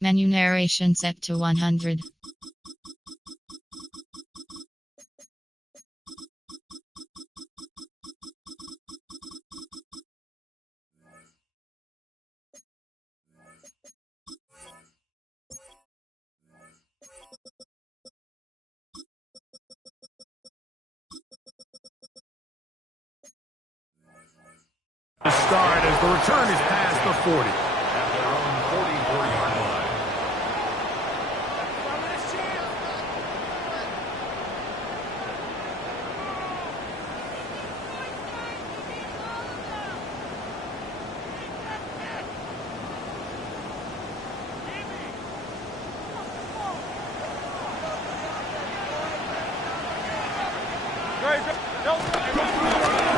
Menu narration set to 100. The start as the return is past the 40. At their own 44-yard line.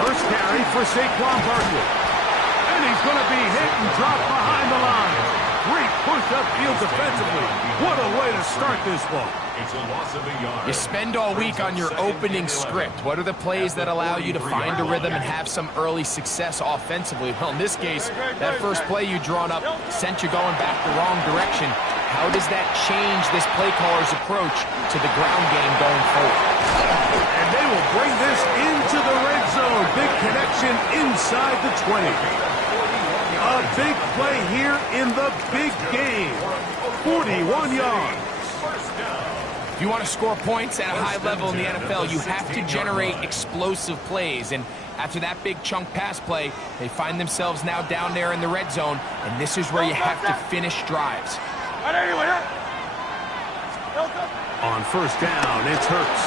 First carry for Saquon Barkley. And he's going to be hit and dropped behind the line. Great push upfield defensively. What a way to start this ball. It's a loss of a yard. You spend all week on your opening script. What are the plays that allow you to find a rhythm and have some early success offensively? Well, in this case, that first play you drawn up sent you going back the wrong direction. How does that change this play caller's approach to the ground game going forward? And they will bring this into the red zone. Big connection inside the 20. A big play here in the big game. 41 yards. If you want to score points at a high level in the NFL, you have to generate explosive plays. And after that big chunk pass play, they find themselves now down there in the red zone. And this is where you have to finish drives. On first down, it's Hurts.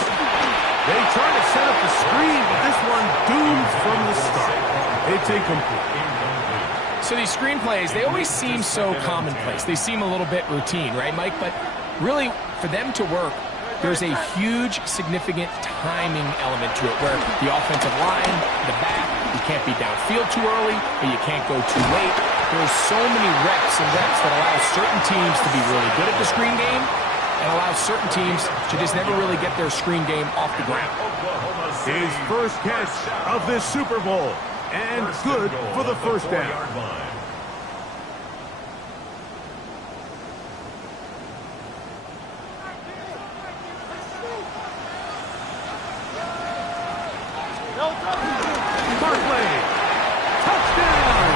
They try to set up the screen, but this one doomed from the start. It's incomplete. So these screen plays, they always seem so commonplace. They seem a little bit routine, right, Mike? But really, for them to work, there's a huge, significant timing element to it where the offensive line, the back, you can't be downfield too early, but you can't go too late. There's so many reps and reps that allow certain teams to be really good at the screen game and allow certain teams to just never really get their screen game off the ground. His first catch of this Super Bowl, and good for the first down. Barkley, touchdown!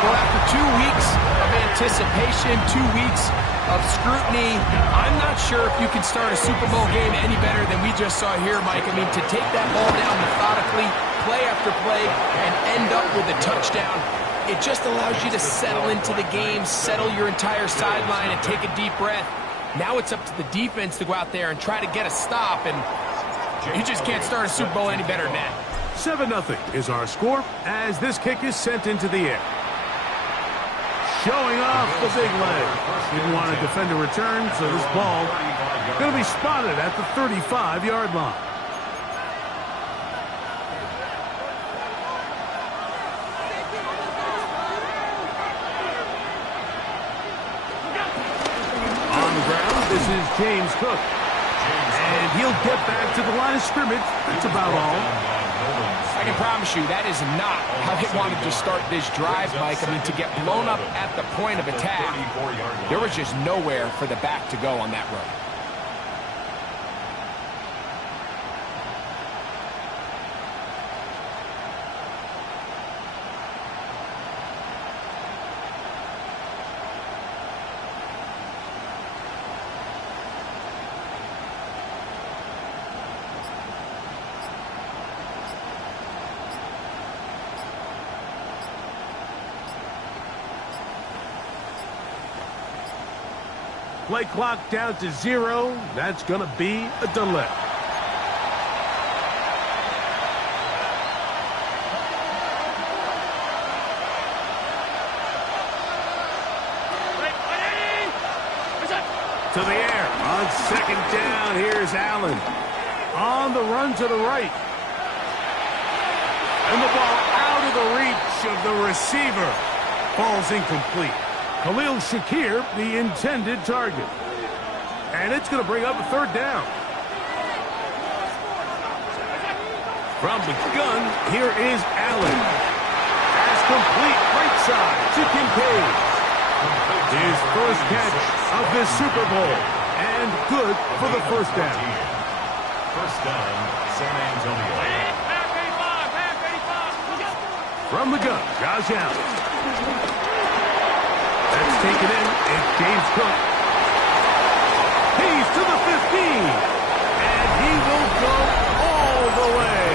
Well, after 2 weeks of anticipation, 2 weeks of scrutiny, I'm not sure if you can start a Super Bowl game any better than we just saw here, Mike. I mean, to take that ball down methodically, play after play, and end up with a touchdown, it just allows you to settle into the game, settle your entire sideline, and take a deep breath. Now it's up to the defense to go out there and try to get a stop, and you just can't start a Super Bowl any better than that. 7-0 is our score as this kick is sent into the air. Showing off the big leg. Didn't want to defend a return, so this ball going to be spotted at the 35-yard line. On the ground, this is James Cook. And he'll get back to the line of scrimmage. That's about all. I can promise you that is not how they wanted to start this drive, Mike. I mean, to get blown up at the point of attack, there was just nowhere for the back to go on that run. Play clock down to 0. That's going to be a delay. To the air. On second down, here's Allen. On the run to the right. And the ball out of the reach of the receiver. Ball's incomplete. Khalil Shakir, the intended target. And it's going to bring up a third down. From the gun, here is Allen. Pass complete right side to Kincaid. His first catch of this Super Bowl. And good for the first down. First down, San Antonio. From the gun, Josh Allen. That's taken in. It's James Cook. He's to the 15. And he will go all the way.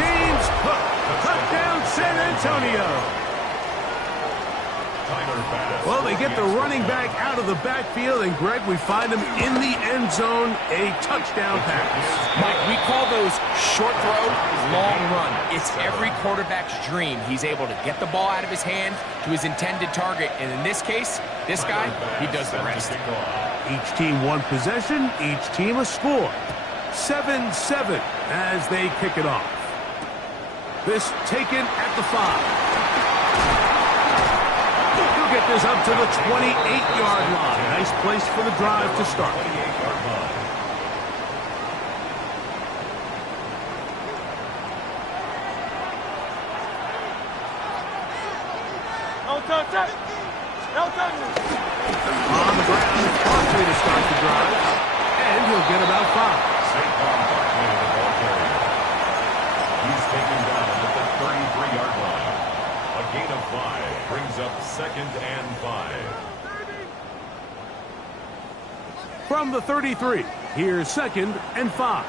James Cook, touchdown San Antonio. Well, they get the running back out of the backfield, and Greg, we find him in the end zone, a touchdown pass. Mike, we call those short throw, long run. It's every quarterback's dream. He's able to get the ball out of his hand to his intended target, and in this case, this guy, he does the rest. Each team one possession, each team a score. 7-7 as they kick it off. This taken at the 5. Get this up to the 28-yard line. Nice place for the drive to start. On the ground, Barkley to start the drive, and he'll get about 5. He's taken down at the 33-yard line. A gain of 5 brings up 2nd and 5. From the 33, here's 2nd and 5.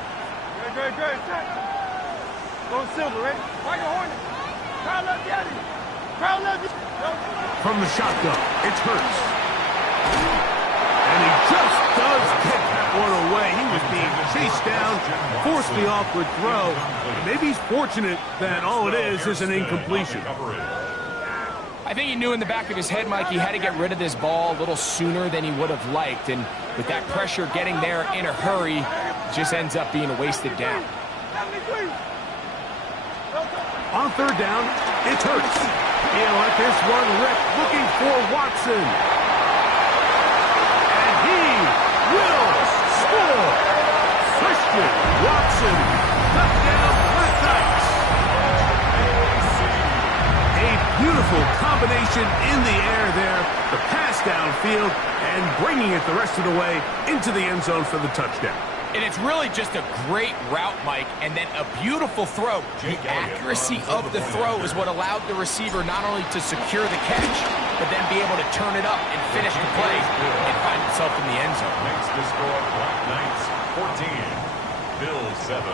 Good. Go Silver, ready? Michael Hornet. Crowd left Yeti. Crowd left Yeti. From the shotgun, it's Hurts. And he just does get that one away. He was being chased down, forced the awkward throw. Maybe he's fortunate that all it is an incompletion. I think he knew in the back of his head, Mike, he had to get rid of this ball a little sooner than he would have liked. And with that pressure getting there in a hurry, it just ends up being a wasted down. On 3rd down, it's Hurts. He'll let this one rip, looking for Watson. And he will score. Christian Watson, touchdown with ice. A beautiful combination in the air there, the pass downfield, and bringing it the rest of the way into the end zone for the touchdown. And it's really just a great route, Mike, and then a beautiful throw. The accuracy of the throw is what allowed the receiver not only to secure the catch, but then be able to turn it up and finish the play and find himself in the end zone. Makes the score Black Knights 14, Bills 7.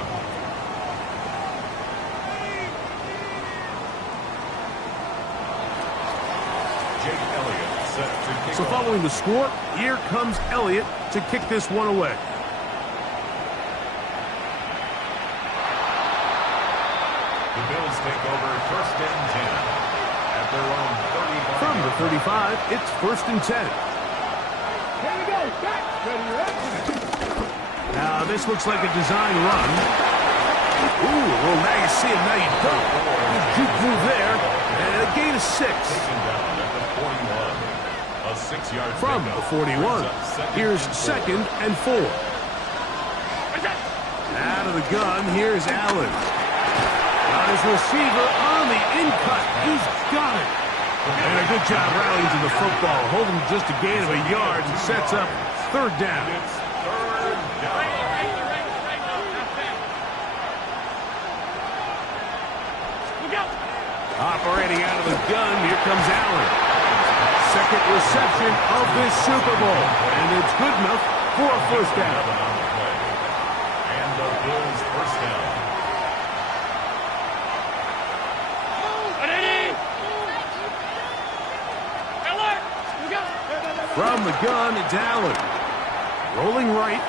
Jake Elliott set to kick So following the score, here comes Elliott to kick this one away. The Bills take over 1st and 10 at their own 35. From the 35, it's 1st and 10. Here we go. Back. Now this looks like a design run. Ooh, well now you see it, now you don't. Good juke move there, and a gain of 6. Taken down at the 41. A 6-yard From the 41, here's 2nd and 4. Out of the gun, here's Allen. Got his receiver on the in-cut. He's got it. And a good job rallying to the football, holding just a gain of a yard and sets up 3rd down. It's 3rd down. Operating out of the gun, here comes Allen. 2nd reception of this Super Bowl, and it's good enough for a 1st down. And the Bills' 1st down. From the gun, it's Allen. Rolling right.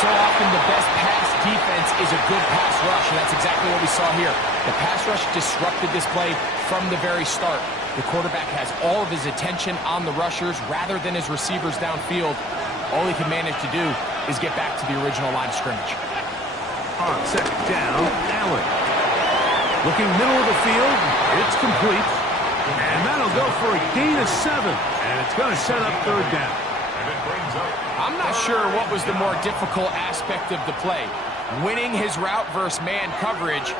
So often the best pass defense is a good pass rush, and that's exactly what we saw here. The pass rush disrupted this play from the very start. The quarterback has all of his attention on the rushers rather than his receivers downfield. All he can manage to do is get back to the original line of scrimmage. On 2nd down, Allen. Looking middle of the field, it's complete. And that'll go for a gain of 7. And it's going to set up 3rd down. And it brings up. I'm not sure what was the more difficult aspect of the play. Winning his route versus man coverage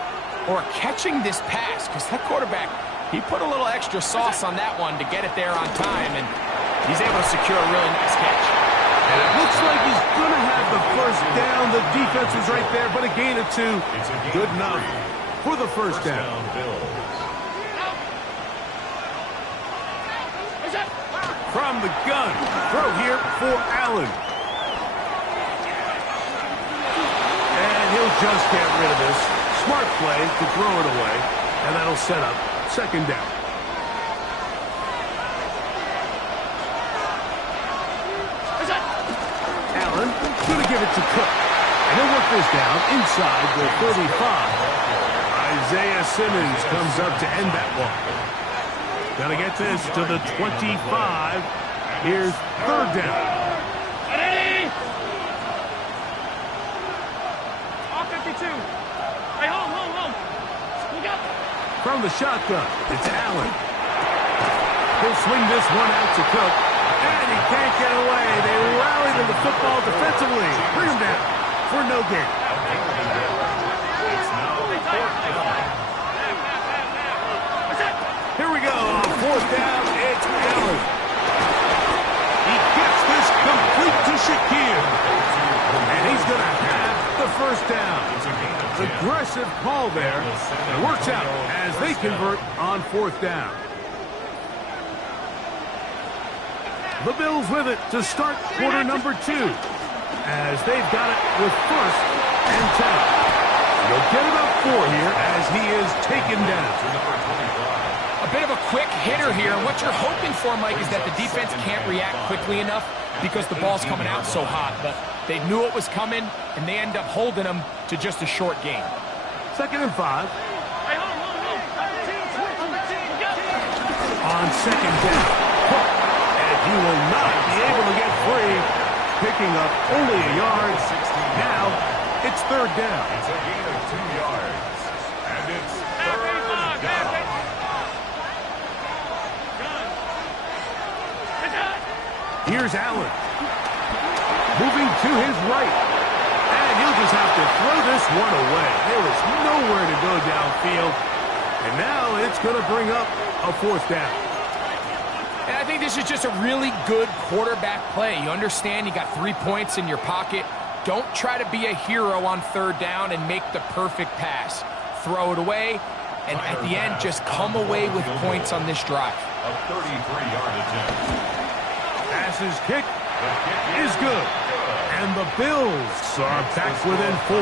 or catching this pass, because that quarterback, He put a little extra sauce on that one to get it there on time, and he's able to secure a really nice catch. And it looks like he's going to have the first down. The defense was right there, but a gain of 2. Good enough for the first down. From the gun, throw here for Allen. And he'll just get rid of this. Smart play to throw it away, and that'll set up second down. Allen going to give it to Cook. And he'll work this down inside the 35. Isaiah Simmons comes up to end that one. Got to get this to the 25. Here's third down. All 52. Hey, home. Look up. From the shotgun, it's Allen. He'll swing this one out to Cook. And he can't get away. They rally to the football defensively. Bring him down for no gain. Here we go. On fourth down, it's Allen. He gets this complete to Shakir. And he's going to have the first down. Aggressive call there. It works out as they convert on fourth down. The Bills with it to start quarter number 2. As they've got it with first and 10. They'll get about 4 here as he is taken down. A bit of a quick hitter here. What you're hoping for, Mike, is that the defense can't react quickly enough because the ball's coming out so hot. But they knew it was coming, and they end up holding them to just a short gain. Second and 5. Hey, home. On second down. And he will not be able to get free. Picking up only a yard. Now it's third down. It's a gain of 2 yards. And it's third down. Here's Allen. Moving to his right. And he'll just have to throw this one away. There is nowhere to go downfield. And now it's going to bring up a fourth down. And I think this is just a really good quarterback play. You understand you got 3 points in your pocket. Don't try to be a hero on third down and make the perfect pass. Throw it away, and at the end, just come away with points on this drive. A 33-yard attempt. Pass's kick is good. And the Bills are back within 4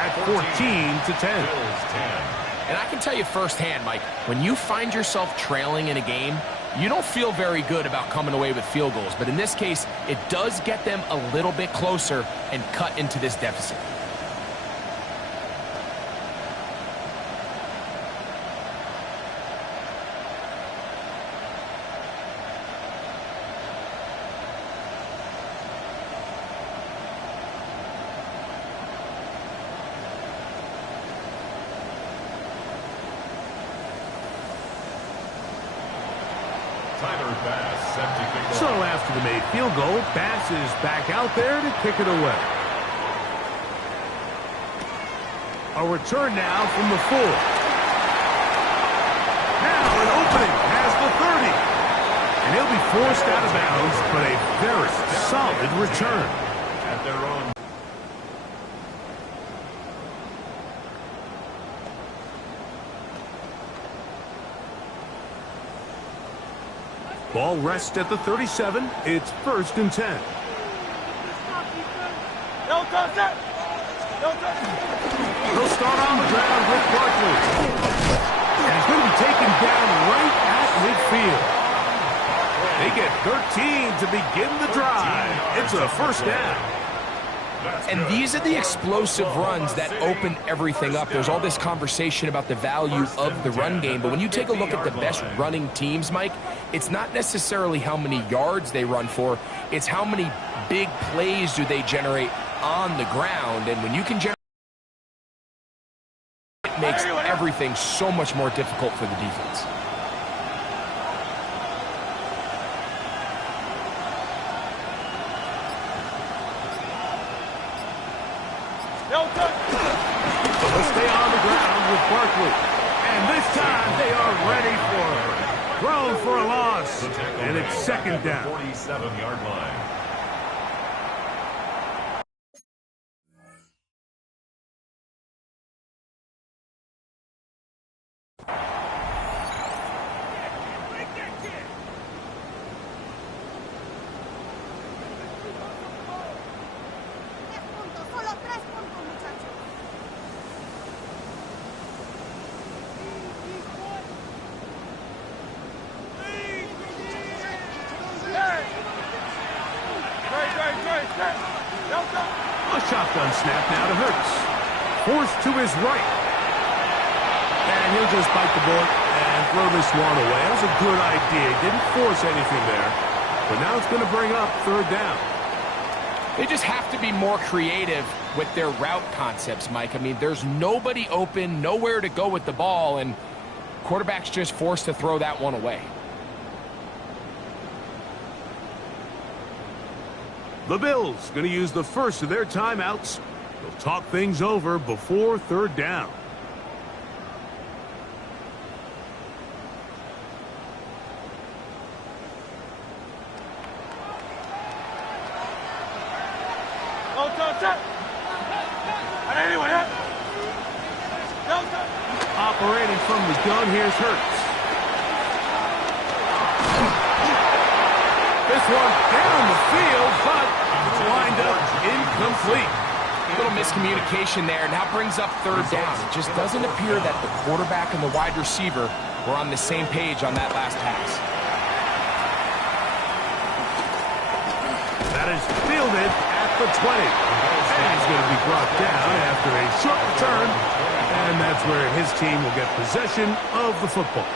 at 14-10. And I can tell you firsthand, Mike, when you find yourself trailing in a game, you don't feel very good about coming away with field goals. But in this case, it does get them a little bit closer and cut into this deficit. So after the made field goal, Bass is back out there to kick it away. A return now from the 4. Now an opening has the 30. And he'll be forced out of bounds, but a very solid return. At their own. Ball rests at the 37. It's first and 10. No touch it. He'll start on the ground with Barkley. And he's going to be taken down right at midfield. They get 13 to begin the drive. It's a first down. And these are the explosive runs that open everything up. There's all this conversation about the value of the run game, but when you take a look at the best running teams, Mike, it's not necessarily how many yards they run for, it's how many big plays do they generate on the ground. And when you can generate, it makes everything so much more difficult for the defense. They'll stay on the ground with Barkley. And this time they are ready for Thrown for a loss. The tackle And it's made second at the down. 47-yard line. Solo 3 puntos, muchachos. A shotgun snap now to Hurts. Forced to his right. And he'll just bite the bullet and throw this one away. That was a good idea. Didn't force anything there. But now it's going to bring up third down. They just have to be more creative with their route concepts, Mike. I mean, there's nobody open, nowhere to go with the ball, and quarterback's just forced to throw that one away. The Bills going to use the first of their timeouts. They'll talk things over before third down. Operating from the gun, here's Hurts. This one down the field, but wind up incomplete. A little miscommunication there. Now brings up third down. It just doesn't appear that the quarterback and the wide receiver were on the same page on that last pass. That is fielded at the 20. And he's going to be brought down after a short return. And that's where his team will get possession of the football.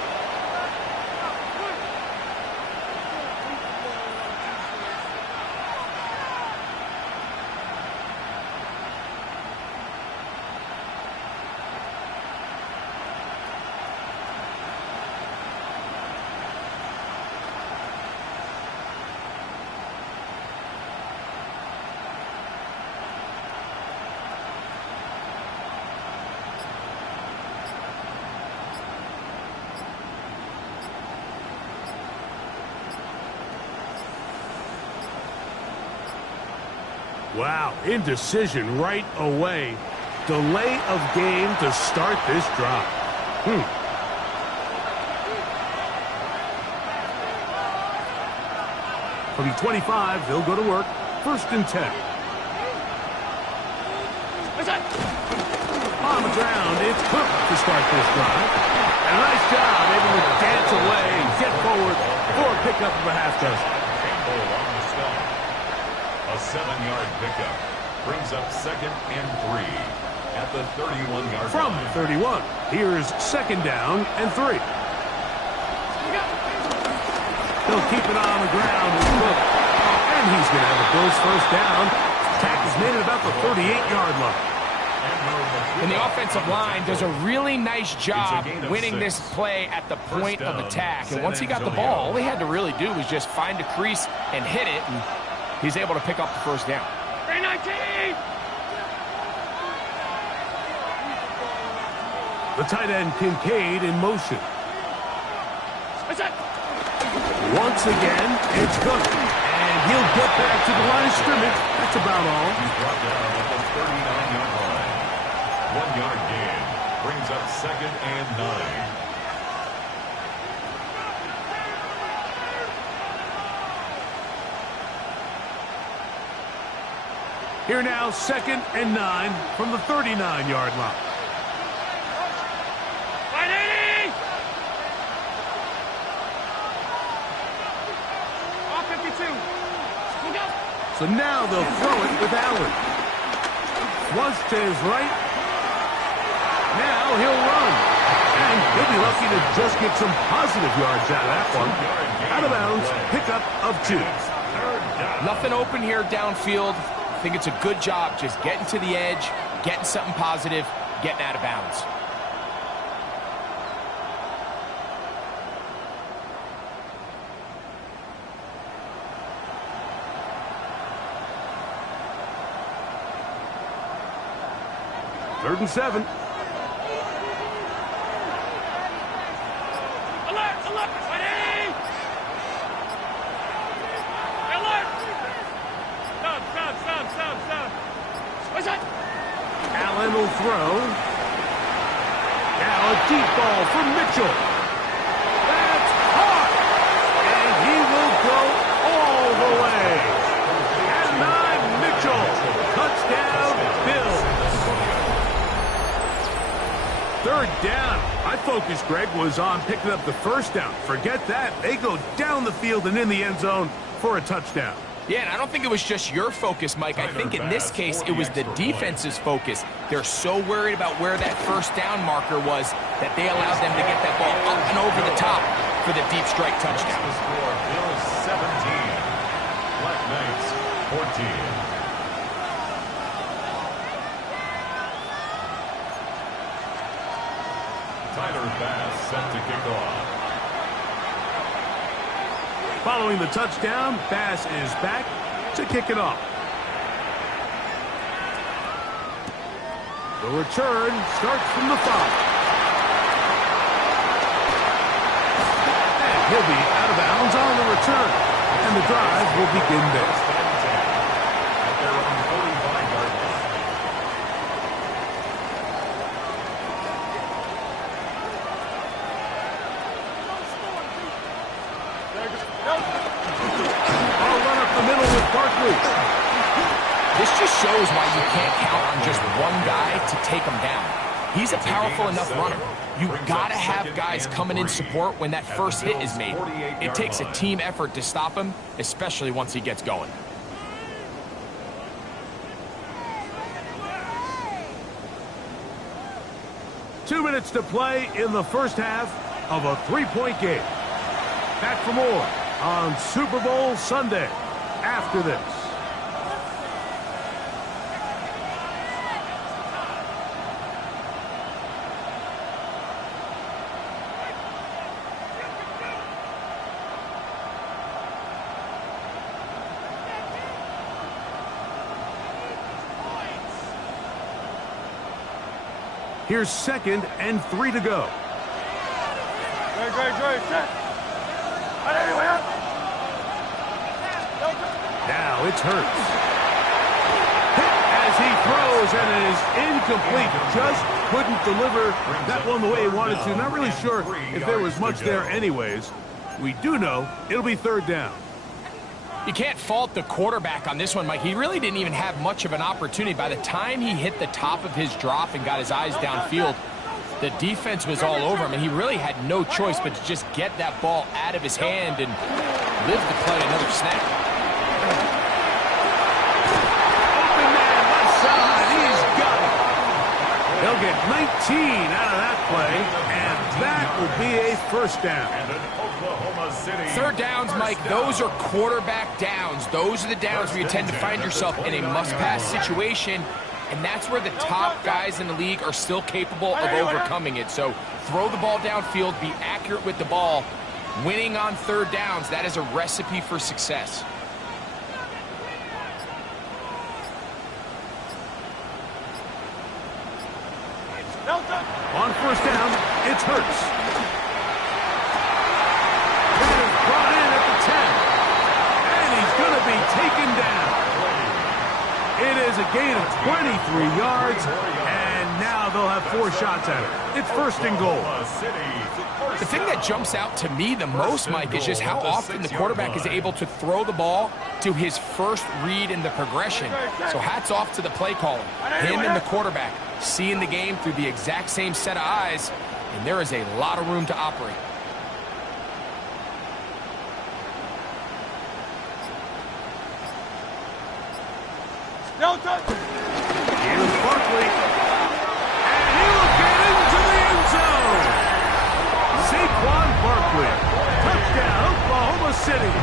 Wow, indecision right away. Delay of game to start this drive. From the 25, they'll go to work. First and 10. On the ground, it's Cook to start this drive. And a nice job, able to dance away and get forward for a pickup of a half dozen. A 7-yard pickup brings up second and 3 at the 31-yard line. From 31, here's second down and 3. They'll keep it on the ground with Cook. And he's going to have the Bills first down. Attack is made at about the 38-yard line. And the offensive line does a really nice job winning this play at the point of attack. And once he got the ball, all he had to really do was just find a crease and hit it. And he's able to pick up the first down. 319! The tight end Kincaid in motion. Once again, it's Cook. And he'll get back to the line of scrimmage. That's about all. He's brought down at the 39-yard line. 1-yard gain brings up second and 9. Here now, second and 9 from the 39-yard line. 180! All 52. So now they'll throw it with Allen. Flush to his right. Now he'll run. And he'll be lucky to just get some positive yards out of that one. Out of bounds, pickup of 2. Nothing open here downfield. I think it's a good job just getting to the edge, getting something positive, getting out of bounds. Third and 7. Alert! Alert! 180! final throw. Now a deep ball from Mitchell. That's caught. And he will go all the way. And not Mitchell. Touchdown, Bills. Third down. My focus, Greg, was on picking up the first down. Forget that. They go down the field and in the end zone for a touchdown. Yeah, and I don't think it was just your focus, Mike. I think in this case, it was the defense's focus. They're so worried about where that first down marker was that they allowed them to get that ball up and over the top for the deep strike touchdown. Bills 17, Black Knights 14. Tyler Bass set to kick off. Following the touchdown, Bass is back to kick it off. The return starts from the 5. And he'll be out of bounds on the return. And the drive will begin there. At their own 45-yard line. I'll run up the middle with Barkley. This just shows why you can't count on just one guy to take him down. He's a powerful enough runner. You've got to have guys coming in support when that first hit is made. It takes a team effort to stop him, especially once he gets going. Two minutes to play in the first half of a 3-point game. Back for more on Super Bowl Sunday after this. Here's 2nd and 3 to go. Now it's Hurts. Hit as he throws, and it is incomplete. Just couldn't deliver that one the way he wanted to. Not really sure if there was much there anyways. We do know it'll be 3rd down. You can't fault the quarterback on this one, Mike. He really didn't even have much of an opportunity. By the time he hit the top of his drop and got his eyes downfield, the defense was all over him, and he really had no choice but to just get that ball out of his hand and live to play another snap. Open man, left side, he's got it. They'll get 19 out of that play, and that will be a 1st down. Third downs, Mike, those are quarterback downs. Those are the downs where you tend to find yourself in a must-pass situation, and that's where the top guys in the league are still capable of overcoming it. So throw the ball downfield, be accurate with the ball. Winning on 3rd downs, that is a recipe for success. On 1st down, it's Hurts. Brought in at the 10, and he's going to be taken down. It is a gain of 23 yards, and now they'll have 4 shots at it. It's 1st and goal. The thing that jumps out to me the most, Mike, is just how often the quarterback is able to throw the ball to his first read in the progression. So hats off to the play caller. Him and the quarterback seeing the game through the exact same set of eyes, and there is a lot of room to operate. Here's Barkley. And he will get into the end zone. Saquon Barkley. Touchdown, Oklahoma City.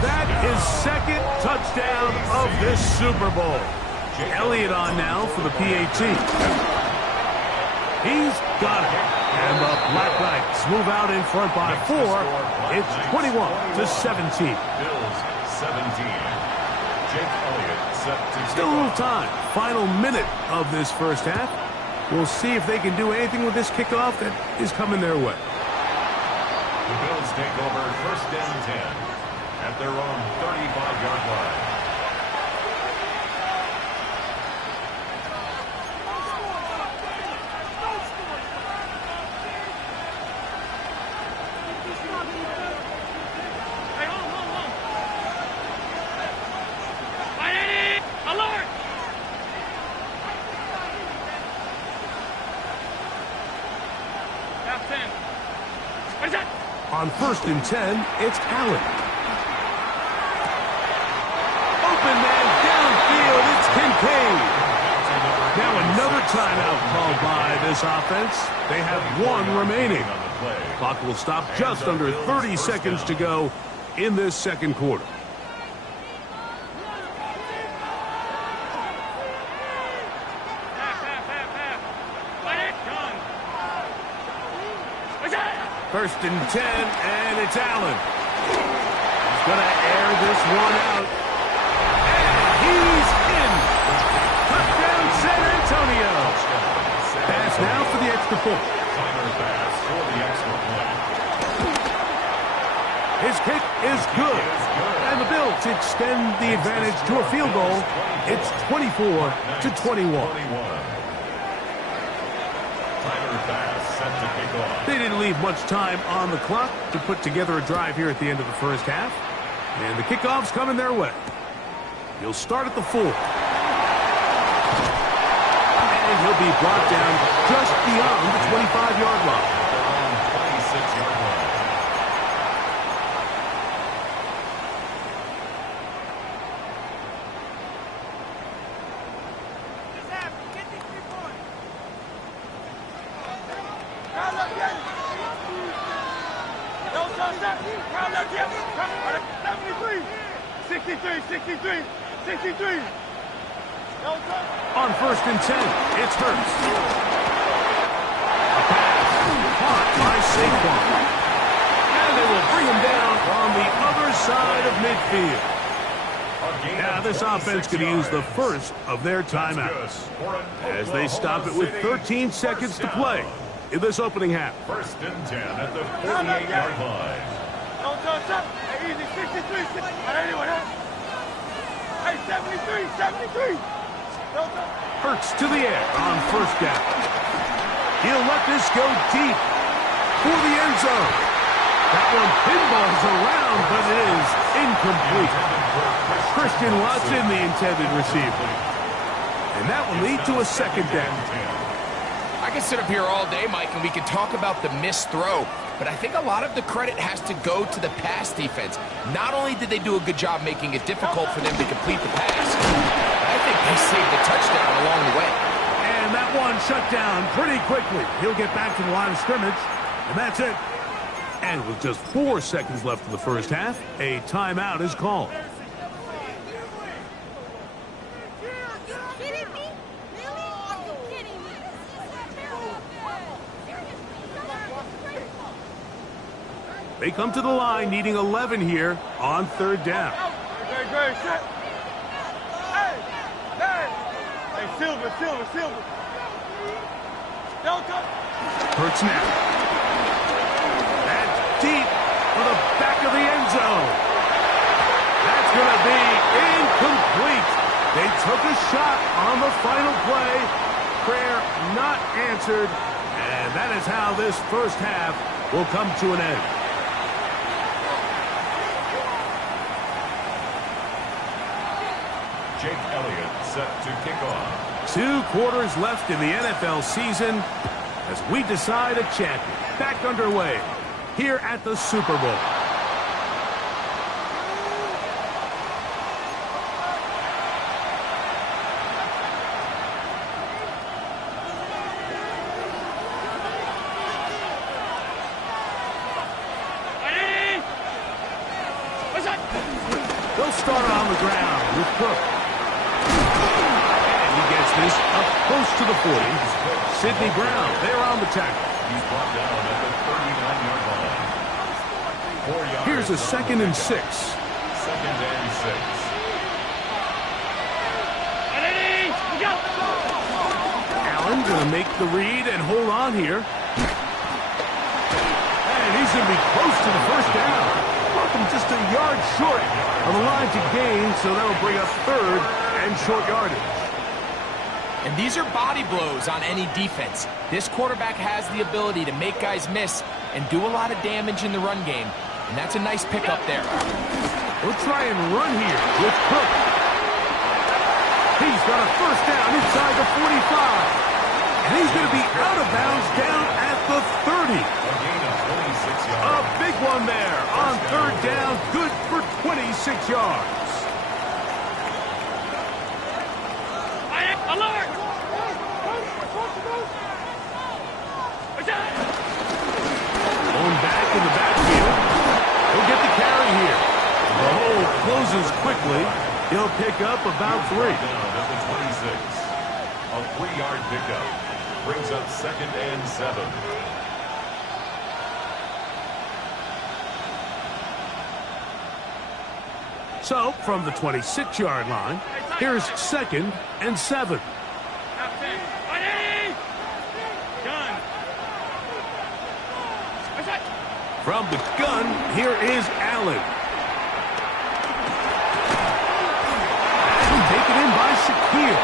That is 2nd touchdown of this Super Bowl. Elliott on now for the PAT. He's got it. And the Black Knights move out in front by 4. It's 21-17. Bills 17. Jake Elliott set to Still a little time. Final minute of this first half. We'll see if they can do anything with this kickoff that is coming their way. The Bills take over 1st and 10 at their own 35-yard line. Hey, hold on. Mighty! Alert! Half 10. What is that? On 1st and 10, it's Allen. Open man downfield, it's Kincaid. Now another timeout called by this offense. They have one remaining. Clock will stop just under 30 seconds to go in this second quarter. First and 10, and it's Allen. He's going to air this one out. And he's in. Touchdown, San Antonio. Pass now for the extra point. Pass for the extra point. His kick is good. And the Bills extend the advantage to a field goal. It's 24-21. They didn't leave much time on the clock to put together a drive here at the end of the first half. And the kickoff's coming their way. He'll start at the 4. And he'll be brought down just beyond the 25-yard line. 26-yard line. On 1st and 10, it's Hurts. A pass caught by Saquon. And they will bring him down on the other side of midfield. Now this offense could use the first of their timeouts as they stop it with 13 seconds to play in this opening half. 1st and 10 at the 48-yard line. Hey, easy, 63. Hey, 73. Hurts to the air on 1st down. He'll let this go deep for the end zone. That one pinballs around, but it is incomplete. Christian Watson, the intended receiver. And that will lead to a 2nd down. I can sit up here all day, Mike, and we can talk about the missed throw, but I think a lot of the credit has to go to the pass defense. Not only did they do a good job making it difficult for them to complete the pass, but I think they saved the touchdown along the way. And that one shut down pretty quickly. He'll get back to the line of scrimmage, and that's it. And with just 4 seconds left in the first half, a timeout is called. They come to the line needing 11 here on 3rd down. Great, set. Hey, Silver. Delta. Hurts now. That's deep for the back of the end zone. That's going to be incomplete. They took a shot on the final play. Prayer not answered. And that is how this first half will come to an end. Jake Elliott set to kick off. 2 quarters left in the NFL season as we decide a champion. Back underway here at the Super Bowl. They'll start on the ground with Cook. And he gets this up close to the 40. Sidney Brown, they're on the tackle. He's brought down at the 39-yard line. 4 yards. Here's a 2nd and 6. 2nd and 6. Allen going to make the read and hold on here. And he's going to be close to the first down. Just a yard short of the line to gain, so that'll bring up 3rd and short yardage. And these are body blows on any defense. This quarterback has the ability to make guys miss and do a lot of damage in the run game. And that's a nice pickup there. We'll try and run here with Cook. He's got a first down inside the 45. And he's going to be out of bounds down at the 30. A big one there on third down. Good for 26 yards. Alert! Going back in the backfield. He'll get the carry here. The hole closes quickly. He'll pick up about 3. Down at the 26. A 3-yard pickup brings up 2nd and 7. So, from the 26-yard line, here's 2nd and 7. From the gun, here is Allen. And taken in by Shakir.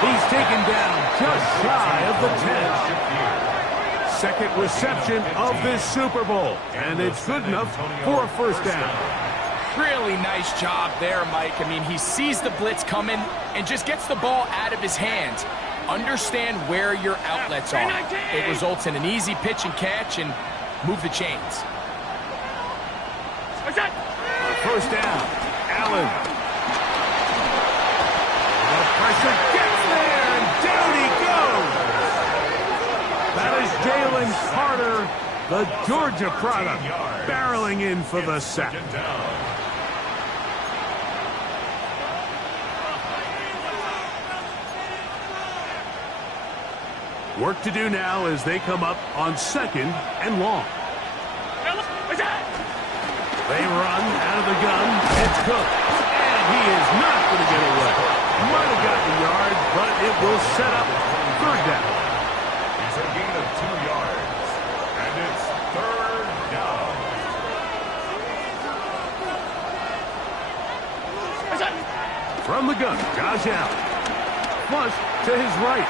He's taken down just shy of the 10. Second reception of this Super Bowl, and it's good enough for a first down. Really nice job there, Mike. I mean, he sees the blitz coming and just gets the ball out of his hands. Understand where your outlets are. It results in an easy pitch and catch and move the chains. First down, Allen. The pressure gets there, and down he goes. That is Jalen Carter, the Georgia product, barreling in for the sack. Work to do now as they come up on 2nd and long. They run out of the gun. It's Cook. And he is not going to get away. Might have got the yard, but it will set up third down. It's a gain of 2 yards. And it's third down. From the gun, Josh Allen. Flush to his right.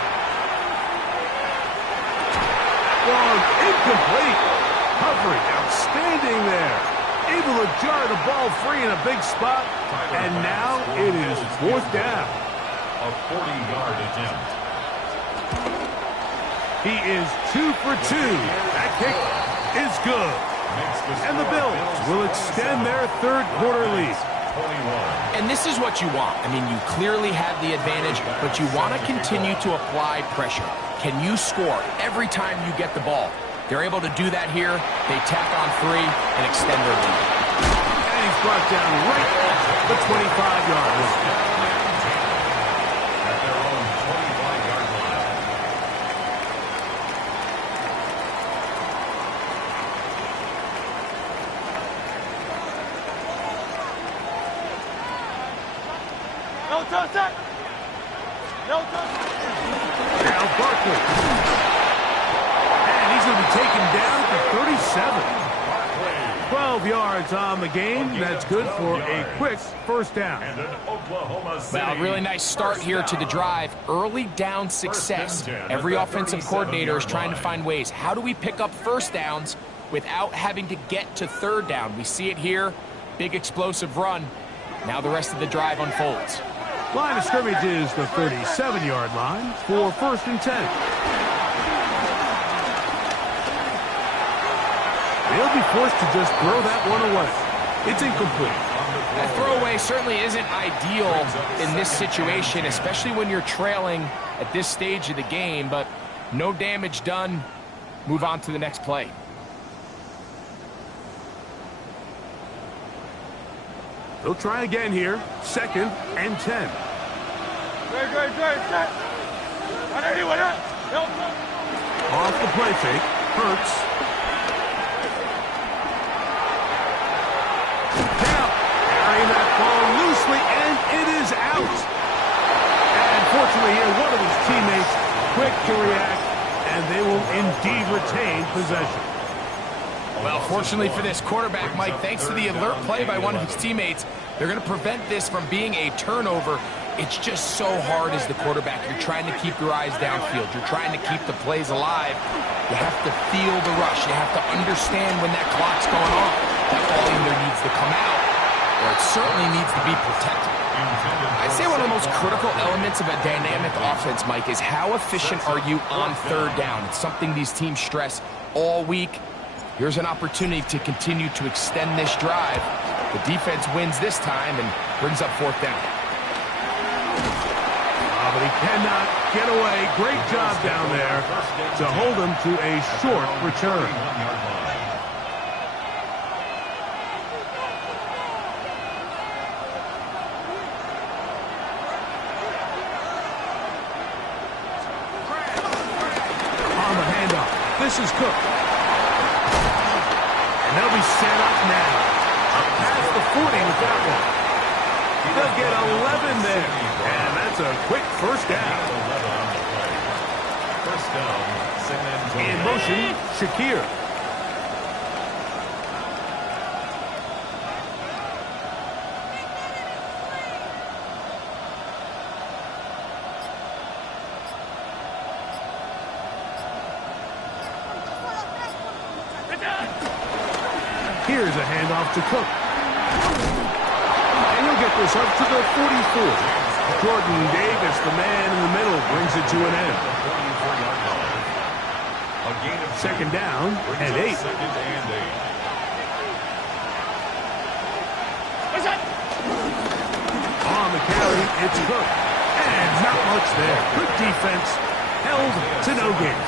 Long, incomplete. Coverage, outstanding there. Able to jar the ball free in a big spot. And now it is 4th down. A 40-yard attempt. He is 2 for 2. That kick is good. And the Bills will extend their third quarter lead. And this is what you want. I mean, you clearly have the advantage, but you want to continue to apply pressure. Can you score every time you get the ball? They're able to do that here. They tack on 3 and extend their lead. And he's brought down right at the 25-yard line. At their own 25-yard line. No touch that. No touch. Now Barkley. And he's going to be taken down for 37. 12 yards on the game. That's good for a quick first down. And an Oklahoma City. Well, really nice start here to the drive. Early down success. Every offensive coordinator is trying to find ways. How do we pick up first downs without having to get to third down? We see it here. Big explosive run. Now the rest of the drive unfolds. Line of scrimmage is the 37-yard line for 1st and 10. They'll be forced to just throw that one away. It's incomplete. That throwaway certainly isn't ideal in this situation, especially when you're trailing at this stage of the game, but no damage done. Move on to the next play. They'll try again here. 2nd and 10. Great, set. Off the play fake. Hurts. That ball loosely, and it is out. And fortunately here, one of his teammates quick to react, and they will indeed retain possession. Well, fortunately for this quarterback, Mike, thanks to the alert play by one of his teammates, they're going to prevent this from being a turnover. It's just so hard as the quarterback. You're trying to keep your eyes downfield. You're trying to keep the plays alive. You have to feel the rush. You have to understand when that clock's going off. That ball either needs to come out or it certainly needs to be protected. I'd say one of the most critical elements of a dynamic offense, Mike, is how efficient are you on third down. It's something these teams stress all week. Here's an opportunity to continue to extend this drive. The defense wins this time and brings up fourth down. But he cannot get away. Great job down there to hold him to a short return. On the handoff, this is Cook. And they'll be set up now. Up past the 40 with that one. They'll get 11 there. And that's a quick first down. First down, San Antonio. In motion, Shakir. Here's a handoff to Cook. And he'll get this up to the 44. Jordan Davis, the man in the middle, brings it to an end. Second down and 8. On the carry, it's Cook. And not much there. Good defense. Held to no gain.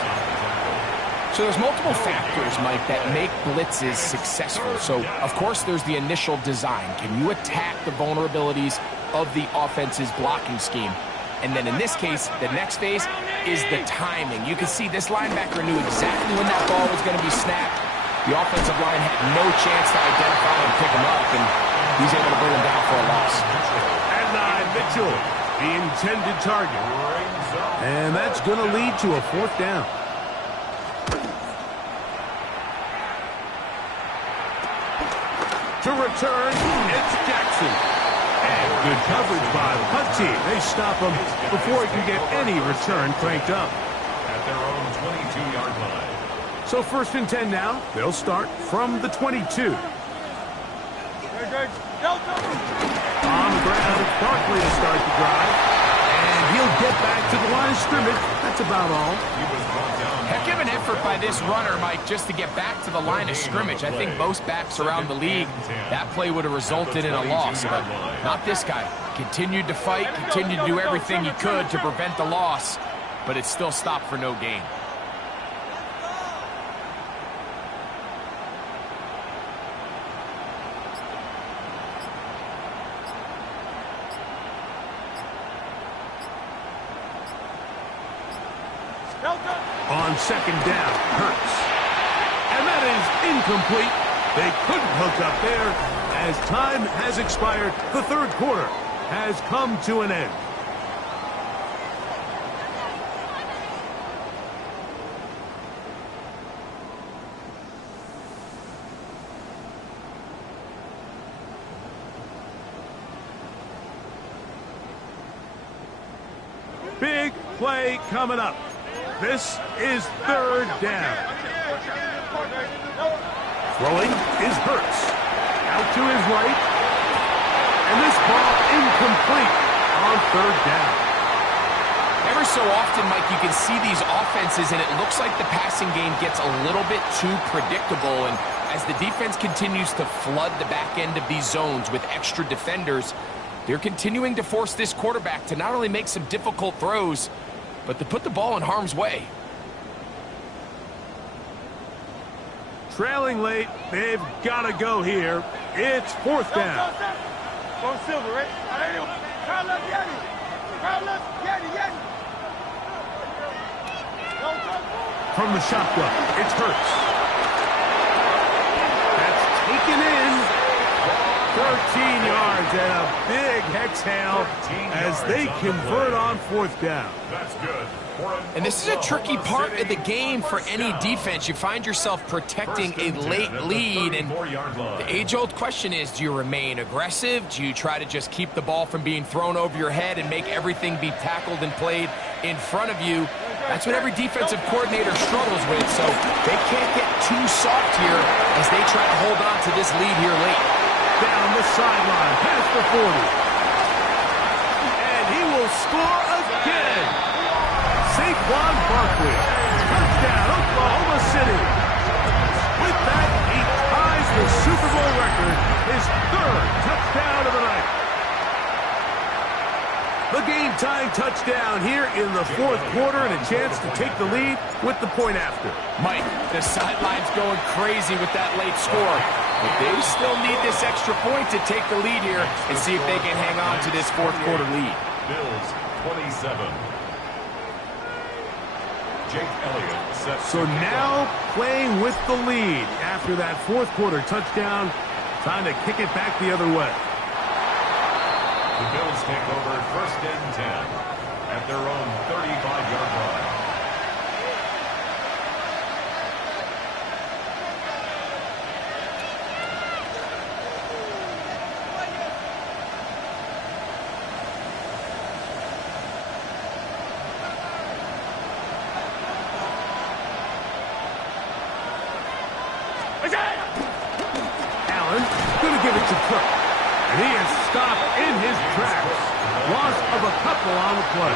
So there's multiple factors, Mike, that make blitzes successful. So, of course, there's the initial design. Can you attack the vulnerabilities of the offense's blocking scheme? And then in this case, the next phase is the timing. You can see this linebacker knew exactly when that ball was going to be snapped. The offensive line had no chance to identify and pick him up, and he's able to bring him down for a loss. And Mitchell, the intended target. And that's going to lead to a fourth down. To return, it's Jackson. And good coverage by the punt team. They stop him before he can get any return cranked up. At their own 22-yard line. So first and 10 now. They'll start from the 22. On the ground, it's Barkley to start the drive. And he'll get back to the line of scrimmage. That's about all. Heck of an effort by this runner, Mike, just to get back to the line of scrimmage. I think most backs around the league, that play would have resulted in a loss, but not this guy. Continued to fight, continued to do everything he could to prevent the loss, but it still stopped for no gain. On second down, Hurts. And that is incomplete. They couldn't hook up there. As time has expired, the third quarter has come to an end. Big play coming up. This is third down. Throwing is Hurts. Out to his right. And this ball incomplete on third down. Every so often, Mike, you can see these offenses, and it looks like the passing game gets a little bit too predictable. And as the defense continues to flood the back end of these zones with extra defenders, they're continuing to force this quarterback to not only make some difficult throws, but to put the ball in harm's way. Trailing late, they've got to go here. It's fourth down. Go Silver, right? From the shotgun, it's Hurts. That's taken in. 13 yards and a big exhale as they convert on fourth down. That's good. And this is a tricky part of the game for any defense. You find yourself protecting a late lead, and the age-old question is, do you remain aggressive? Do you try to just keep the ball from being thrown over your head and make everything be tackled and played in front of you? That's what every defensive coordinator struggles with, so they can't get too soft here as they try to hold on to this lead here late. Down the sideline, past the 40. And he will score again. Saquon Barkley, touchdown, Oklahoma City. With that, he ties the Super Bowl record, his third touchdown of the night. The game-tying touchdown here in the fourth quarter and a chance to take the lead with the point after. Mike, the sideline's going crazy with that late score, but they still need this extra point to take the lead here and see if they can hang on to this fourth quarter lead. Bills 27. Jake Elliott sets. So now playing with the lead after that fourth quarter touchdown, trying to kick it back the other way. The Bills take over first and 10 at their own 35-yard line. Allen going to give it to Cook. And he is stopped in his tracks. Loss of a couple on the play.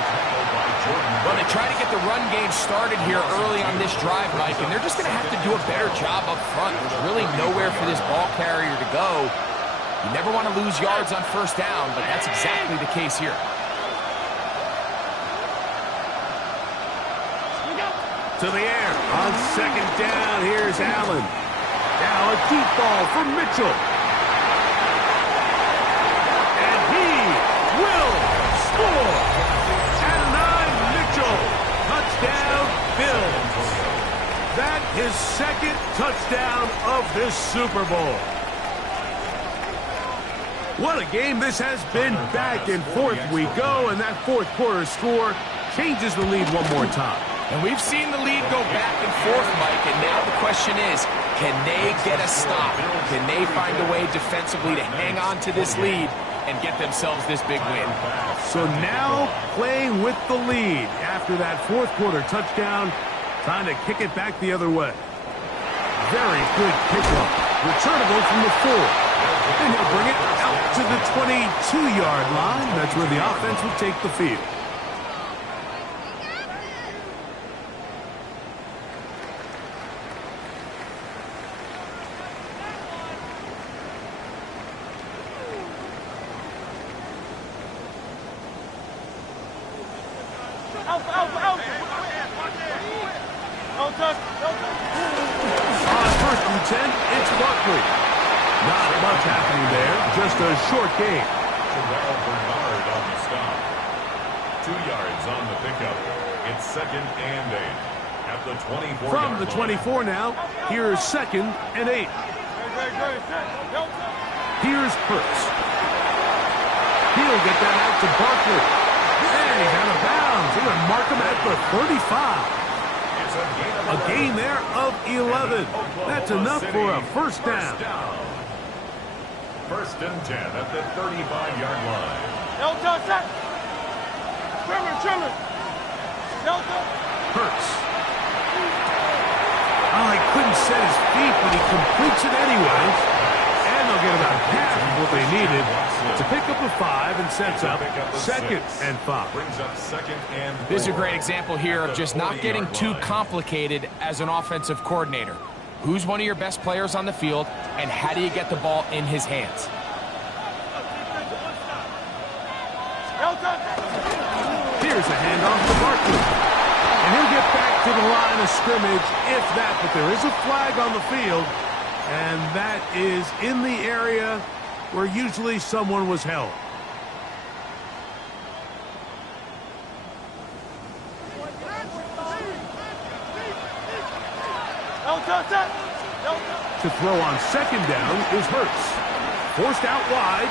Well, they try to get the run game started here early on this drive, Mike, and they're just going to have to do a better job up front. There's really nowhere for this ball carrier to go. You never want to lose yards on first down, but that's exactly the case here. To the air. On second down, here's Allen. Now a deep ball for Mitchell. And he will score. At 9, Mitchell. Touchdown, Bills. That his second touchdown of this Super Bowl. What a game this has been. Back and forth we go, and that fourth quarter score changes the lead one more time. And we've seen the lead go back and forth, Mike, and now the question is, can they get a stop? Can they find a way defensively to hang on to this lead and get themselves this big win? So now playing with the lead after that fourth quarter touchdown, trying to kick it back the other way. Very good kickoff. Returnable from the 4. And he'll bring it out to the 22-yard line. That's where the offense will take the field. On first and 10, it's Barkley. Not much happening there, just a short gain. Terrell Bernard on the stop. 2 yards on the pickup. It's second and 8 at the 24. From the 24 now, here's second and 8. Here's Hurts. He'll get that out to Barkley. And he's out of bounds. They're going to mark him at the 35. A gain there of 11. That's enough for a first down. First and 10 at the 35-yard line. Hurts. Oh, he couldn't set his feet, but he completes it anyways. And they'll get about half of what they needed to pick up a 5 and sets up second and 5. Brings up second and 4. This is a great example here of just not getting too complicated as an offensive coordinator. Who's one of your best players on the field, and how do you get the ball in his hands? Here's a handoff to Barkley. And he'll get back to the line of scrimmage, if that, but there is a flag on the field, and that is in the area where usually someone was held. To throw on second down is Hurts. Forced out wide.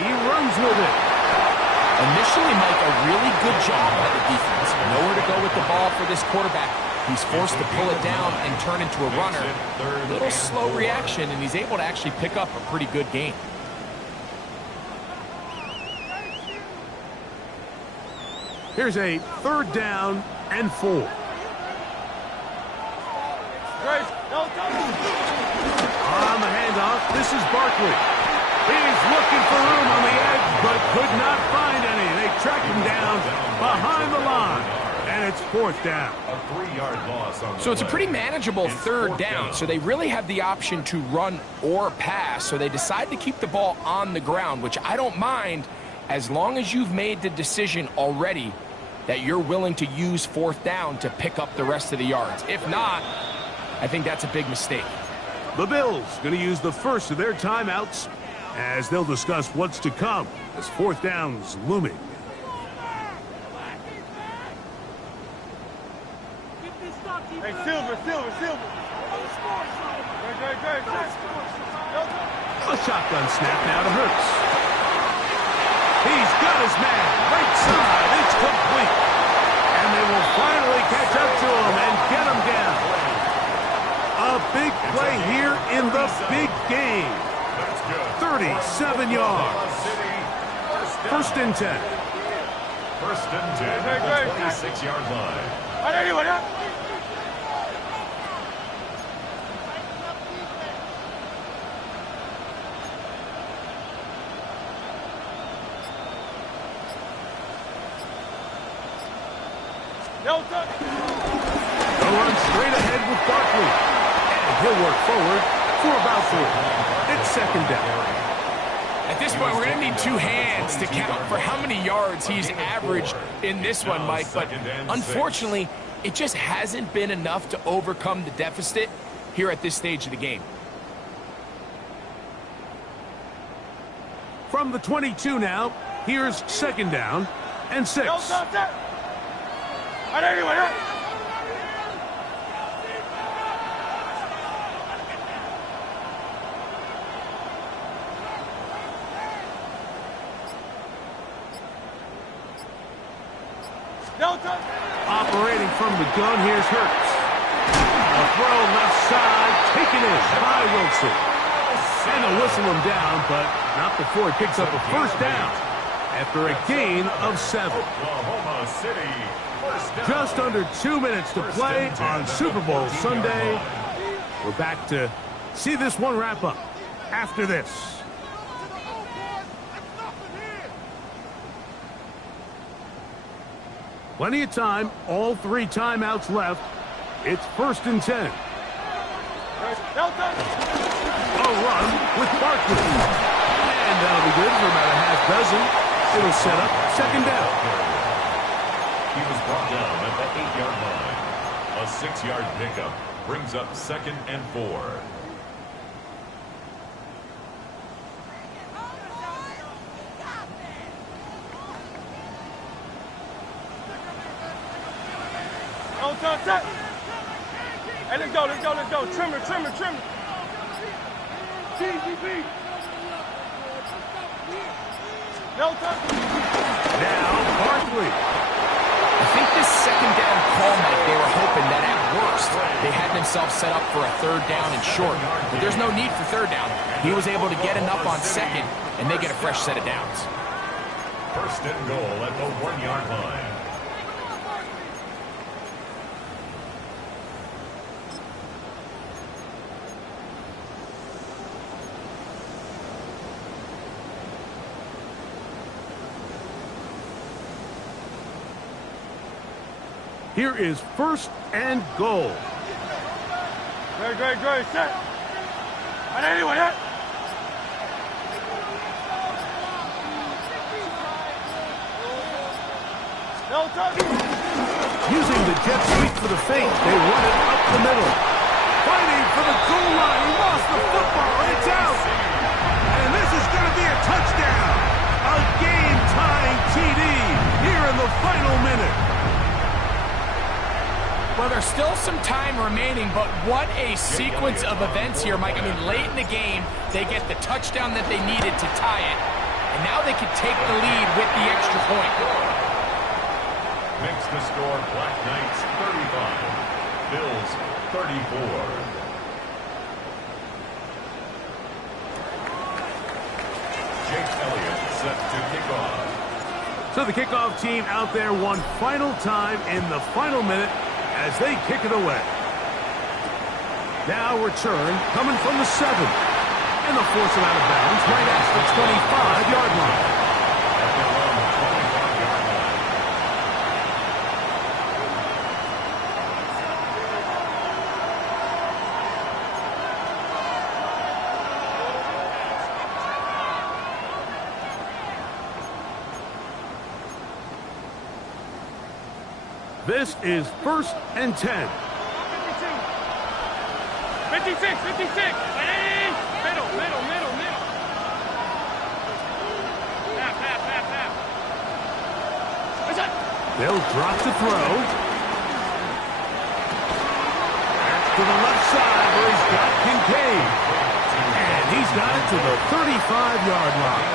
He runs with it. Initially, Mike, a really good job by the defense. Nowhere to go with the ball for this quarterback. He's forced to pull it down and turn into a runner. A little slow reaction, and he's able to actually pick up a pretty good gain. Here's a 3rd down and 4. On the handoff, this is Barkley. He's looking for room on the edge, but could not find any. They track him down behind the line, and it's 4th down. A 3-yard loss on the So it's a play. pretty manageable It's 3rd 4th down. So they really have the option to run or pass. So they decide to keep the ball on the ground, which I don't mind as long as you've made the decision already that you're willing to use 4th down to pick up the rest of the yards. If not, I think that's a big mistake. The Bills going to use the first of their timeouts as they'll discuss what's to come as 4th down's looming. Hey, Silver. Great. A shotgun snap now to Hurts. He's got his man. Right side. It's complete. And they will finally catch up to him and get him down. A big play here in the big game. 37 yards. 1st and 10. 1st and 10 at the 26-yard line. They'll run straight ahead with Barkley. And he'll work forward for about 4. It's 2nd down. At this point, we're going to need 2 hands to count for how many yards he's averaged in this one, Mike. But unfortunately, it just hasn't been enough to overcome the deficit here at this stage of the game. From the 22 now, here's 2nd down and 6. Operating from the gun, here's Hurts. A throw left side, taken in by Wilson. And they'll whistle him down, but not before he picks up a 1st down after a gain of 7. Oklahoma City, 1st down. Just under 2 minutes to play on Super Bowl Sunday. We're back to see this one wrap up after this. Plenty of time, all 3 timeouts left. It's 1st and 10. A run with Barkley. And that'll be good for about a half dozen. It'll set up 2nd down. He was brought down at the 8-yard line. A 6-yard pickup brings up 2nd and 4. Hey, let's go. Trimmer. GGB. Now, Barkley. I think this 2nd down call, Mike, they were hoping that at worst they had themselves set up for a 3rd down and short. But there's no need for 3rd down. He was able to get enough on 2nd, and they get a fresh set of downs. 1st and goal at the 1-yard line. Here is 1st and goal. Great. Set. Anyway, Using the jet sweep for the fake, they run it up the middle. Fighting for the goal line. He lost the football, and it's out. And this is going to be a touchdown. A game-tying TD here in the final minute. Well, there's still some time remaining, but what a sequence of events here, Mike. I mean, late in the game, they get the touchdown that they needed to tie it, and now they can take the lead with the extra point. Makes the score Black Knights 35, Bills 34. Jake Elliott set to kick off. So the kickoff team out there one final time in the final minute as they kick it away. Now return coming from the 7. And they'll force him out of bounds right at the 25-yard line. At their own 25-yard line. This is 1st and 10. 56, 56. Hey! Middle. Half. What's that? They'll drop to throw. To the left side where he's got Kincaid. And he's got it to the 35-yard line.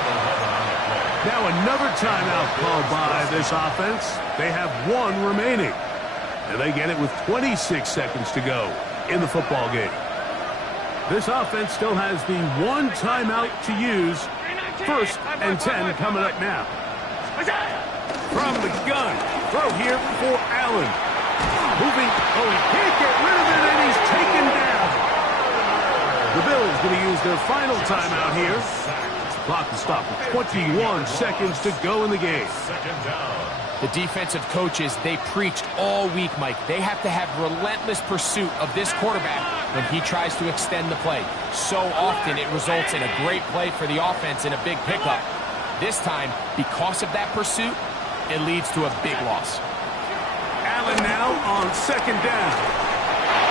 Now another timeout called by this offense. They have 1 remaining. And they get it with 26 seconds to go in the football game. This offense still has the 1 timeout to use. 1st and 10 coming up now. From the gun, throw here for Allen. Moving, he can't get rid of it, and he's taken down. The Bills going to use their final timeout here. Clock to stop with 21 seconds to go in the game. Second down. The defensive coaches, they preached all week, Mike. They have to have relentless pursuit of this quarterback when he tries to extend the play. So often it results in a great play for the offense and a big pickup. This time, because of that pursuit, it leads to a big loss. Allen now on 2nd down.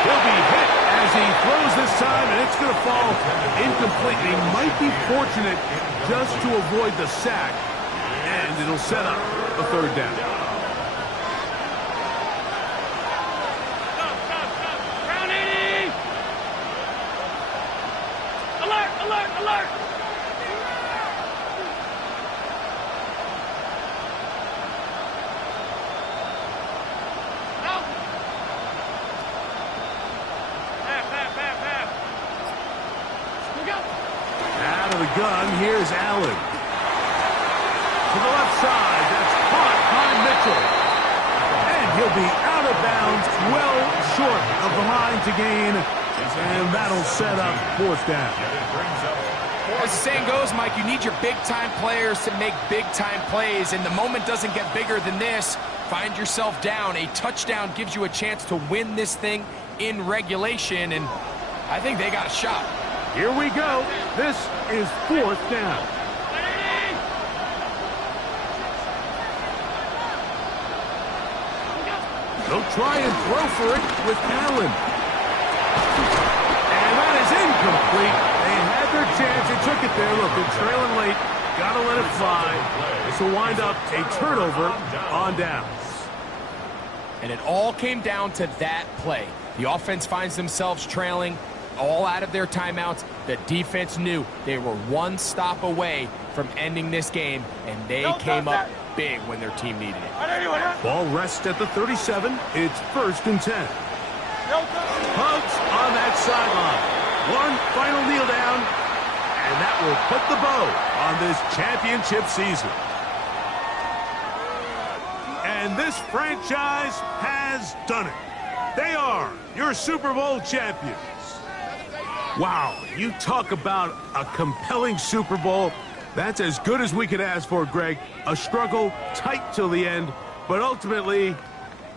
He'll be hit as he throws this time, and it's going to fall incomplete. He might be fortunate just to avoid the sack, and it'll set up a 3rd down. Round 80! Alert! Out! Half. Look out! Out of the gun, here's Allen. To the left side, that's caught by Mitchell. And he'll be out of bounds, well short of the line to gain. And that'll set up 4th down. As the saying goes, Mike, you need your big-time players to make big-time plays, and the moment doesn't get bigger than this. Find yourself down. A touchdown gives you a chance to win this thing in regulation, and I think they got a shot. Here we go. This is 4th down. They'll try and throw for it with Allen. And that is incomplete. They had their chance. They took it there. Look, they're trailing late. Got to let it fly. This will wind up a turnover on downs. And it all came down to that play. The offense finds themselves trailing, all out of their timeouts. The defense knew they were 1 stop away from ending this game, and they came up big when their team needed it. Ball rests at the 37. It's 1st and 10. Hugs on that sideline. 1 final kneel down, and that will put the bow on this championship season. And this franchise has done it. They are your Super Bowl champions. Wow, you talk about a compelling Super Bowl. That's as good as we could ask for, Greg. A struggle, tight till the end, but ultimately,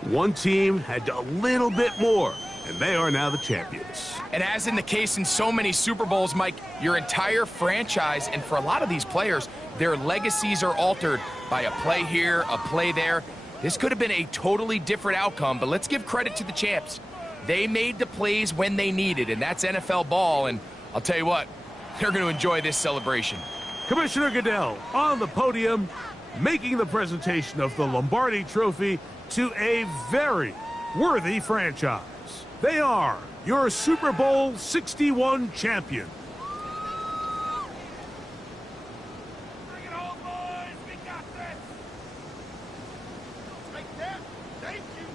one team had a little bit more, and they are now the champions. And as in the case in so many Super Bowls, Mike, your entire franchise, and for a lot of these players, their legacies are altered by a play here, a play there. This could have been a totally different outcome, but let's give credit to the champs. They made the plays when they needed, and that's NFL ball, and I'll tell you what, they're going to enjoy this celebration. Commissioner Goodell on the podium, making the presentation of the Lombardi Trophy to a very worthy franchise. They are your Super Bowl 61 champion. Bring it home, boys. We got this. Take that. Thank you.